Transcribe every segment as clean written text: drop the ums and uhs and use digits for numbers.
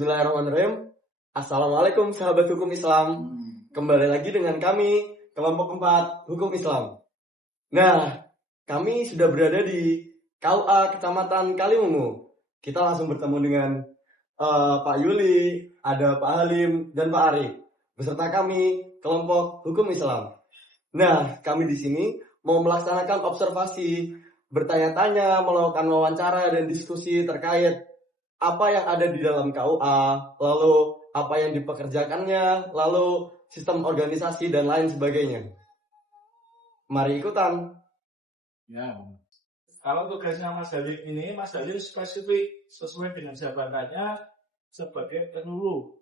Bismillahirrahmanirrahim. Assalamualaikum sahabat hukum Islam. Kembali lagi dengan kami, kelompok 4 hukum Islam. Nah, kami sudah berada di KUA Kecamatan Kaliwungu. Kita langsung bertemu dengan Pak Yuli, ada Pak Halim, dan Pak Arif. Beserta kami, kelompok hukum Islam. Nah, kami di sini mau melaksanakan observasi, bertanya-tanya, melakukan wawancara dan diskusi terkait apa yang ada di dalam KUA, lalu apa yang dipekerjakannya, lalu sistem organisasi dan lain sebagainya. Mari ikutan. Ya, kalau tugasnya Mas Halim ini, Mas Halim spesifik sesuai dengan jabatannya sebagai penyuluh.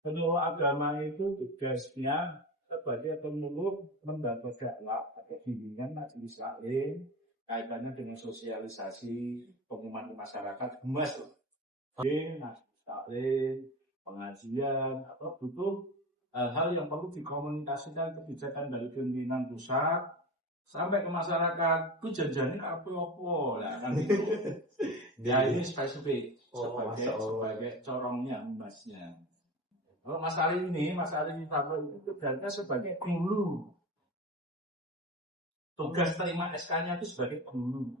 Penyuluh agama itu tugasnya sebagai penyuluh lembaga dakwah atau bimbingan majelis taklim kaitannya dengan sosialisasi pengumuman ke masyarakat, gemas taklim, pengajian, atau butuh hal-hal yang perlu dikomunikasikan kebijakan dari pimpinan pusat sampai ke masyarakat. Itu janjinya apa-apa lah kan itu. Ya ini spesifik sebagai corongnya emasnya. Kalau Mas Ali ini itu tugasnya sebagai guru. Tugas terima SK-nya itu sebagai guru.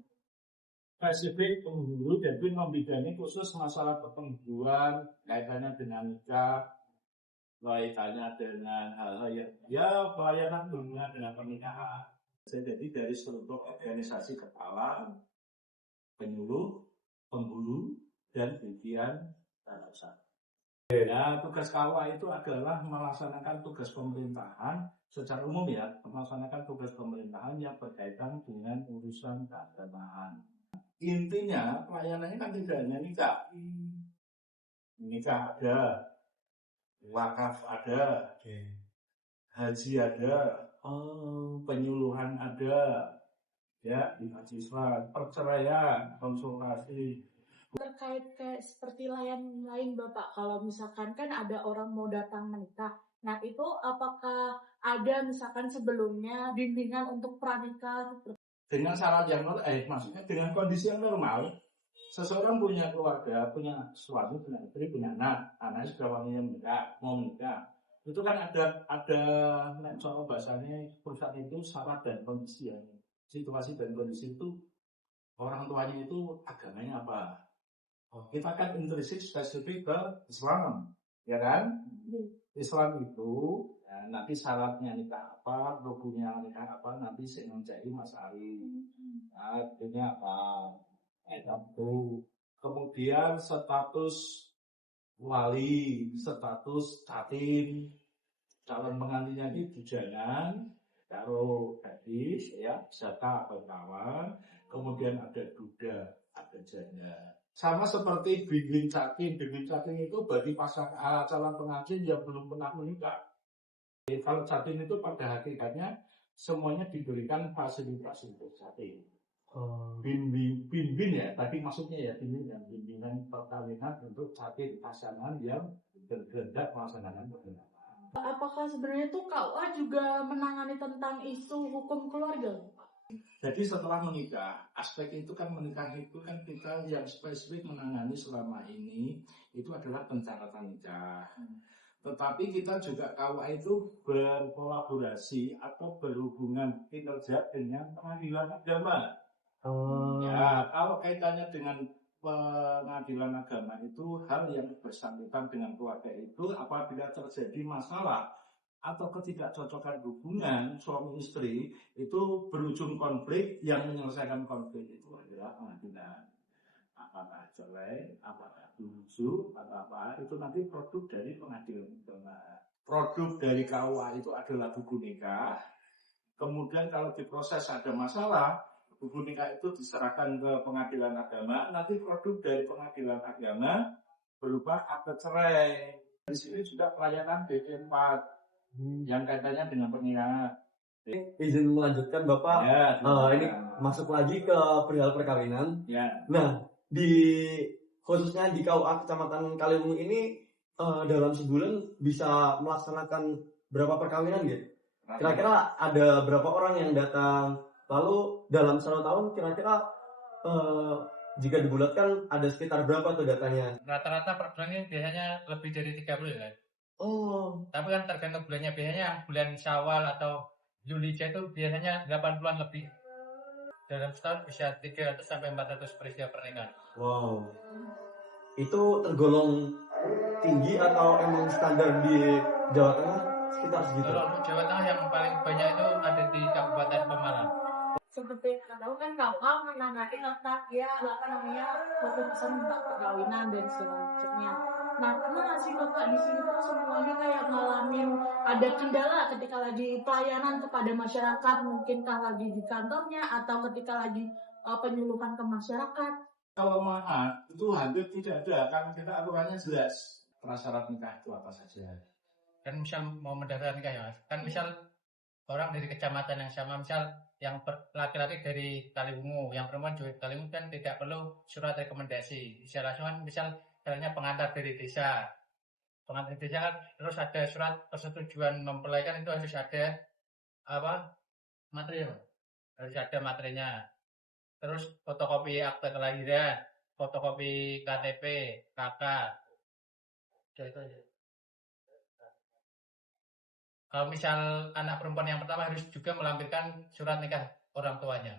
Spesifik pengguru, jadi membidani khusus masalah pertempuran kaitannya dengan nikah, kaitannya dengan hal-hal yang ya pelayanan dunia dengan pernikahan. Jadi dari struktur organisasi kepala, penyuluh, pengguru, dan bagian usaha. Ya, tugas KUA itu adalah melaksanakan tugas pemerintahan secara umum ya, melaksanakan tugas pemerintahan yang berkaitan dengan urusan keagamaan. Intinya pelayanannya kan tidak hanya nikah. Nikah ada, wakaf ada, haji ada, penyuluhan ada, ya, mahasiswa, perceraian, konsultasi. Terkait kayak seperti lain Bapak, kalau misalkan kan ada orang mau datang menikah, nah itu apakah ada misalkan sebelumnya bimbingan untuk pranikah? Dengan syarat yang maksudnya dengan kondisi yang normal, seseorang punya keluarga, punya suami, punya istri, punya anak, anaknya sudah mau menikah, itu kan ada soal bahasanya perusahaan itu syarat dan kondisi, situasi dan kondisi itu orang tuanya itu agamanya apa. Kita kan intrinsik spesifik ke Islam, ya kan? Islam itu ya, nanti syaratnya nikah apa, rukunnya nikah apa, nanti saya mencari Mas Ari. Nah, ini apa? Itu. Kemudian status wali, status catin, calon pengantinnya ini bujangan, karo gadis, ya, serta kawan. Kemudian ada duda, ada janda. Sama seperti bimbing catin itu bagi pasangan calon pengantin yang belum pernah menikah. Kalau catin itu pada hakikatnya semuanya diberikan fasilitas untuk catin. Bimbing ya, tadi maksudnya ya bimbingan perkawinan untuk catin pasangan yang berkehendak melaksanakan pernikahan. Apakah sebenarnya tuh KUA juga menangani tentang isu hukum keluarga? Jadi setelah menikah, aspek itu kan menikah itu kan kita yang spesifik menangani selama ini itu adalah pencatatan nikah. Tetapi kita juga KUA itu berkolaborasi atau berhubungan kinerja dengan pengadilan agama. Ya, kalau kaitannya dengan pengadilan agama itu hal yang bersangkutan dengan keluarga itu apabila terjadi masalah atau ketidakcocokan hubungan suami istri itu berujung konflik, yang menyelesaikan konflik itu adalah pengadilan. Apakah cerai, apakah bujuk, atau apa, itu nanti produk dari pengadilan agama. Produk dari KUA itu adalah buku nikah. Kemudian kalau diproses ada masalah, buku nikah itu diserahkan ke pengadilan agama. Nanti produk dari pengadilan agama berupa akte cerai. Di sini juga pelayanan BP4 yang kaitannya dengan pernikahan. Izin melanjutkan Bapak, ya, ini masuk lagi ke perihal perkawinan. Ya. Nah, khususnya di KUA Kecamatan Kaliwungu ini dalam sebulan bisa melaksanakan berapa perkawinan gitu? Kira-kira ada berapa orang yang datang? Lalu dalam 1 tahun kira-kira jika dibulatkan ada sekitar berapa tuh datanya? Rata-rata per bulannya biasanya lebih dari 30 ya. Oh, Tapi kan tergantung bulannya, biasanya bulan Syawal atau Zulhijjah itu biasanya 80-an lebih. Dalam setahun bisa 300 sampai 400 peristiwa pernikahan. wow. Itu tergolong tinggi atau emang standar di Jawa Tengah sekitar segitu? Kalau untuk Jawa Tengah yang paling banyak itu ada di Kabupaten Pemalang. Seperti yang kita tahu kan KUA menangani tentang keputusan tentang perkawinan dan selanjutnya. Nah, pernah nggak sih Bapak di sini tuh semuanya kayak ngalamin ada kendala ketika lagi pelayanan kepada masyarakat, mungkinkah lagi di kantornya atau ketika lagi penyuluhan ke masyarakat? Kalau maaf itu hampir tidak ada, karena kita aturannya jelas prasyarat nikah itu apa saja. Kan misal mau mendaftar nikah ya Mas. Kan misal orang dari kecamatan yang sama, misal yang laki-laki dari Kaliwungu, yang perempuan juga Kaliwungu, kan tidak perlu surat rekomendasi. Bisa langsung kan misal caranya pengantar dari desa. Pengantar desa kan terus ada surat persetujuan mempelai, kan itu harus ada apa? Material. Harus ada materinya. Terus fotokopi akte kelahiran, fotokopi KTP, KK. Udah itu aja. Kalau misal anak perempuan yang pertama harus juga melampirkan surat nikah orang tuanya.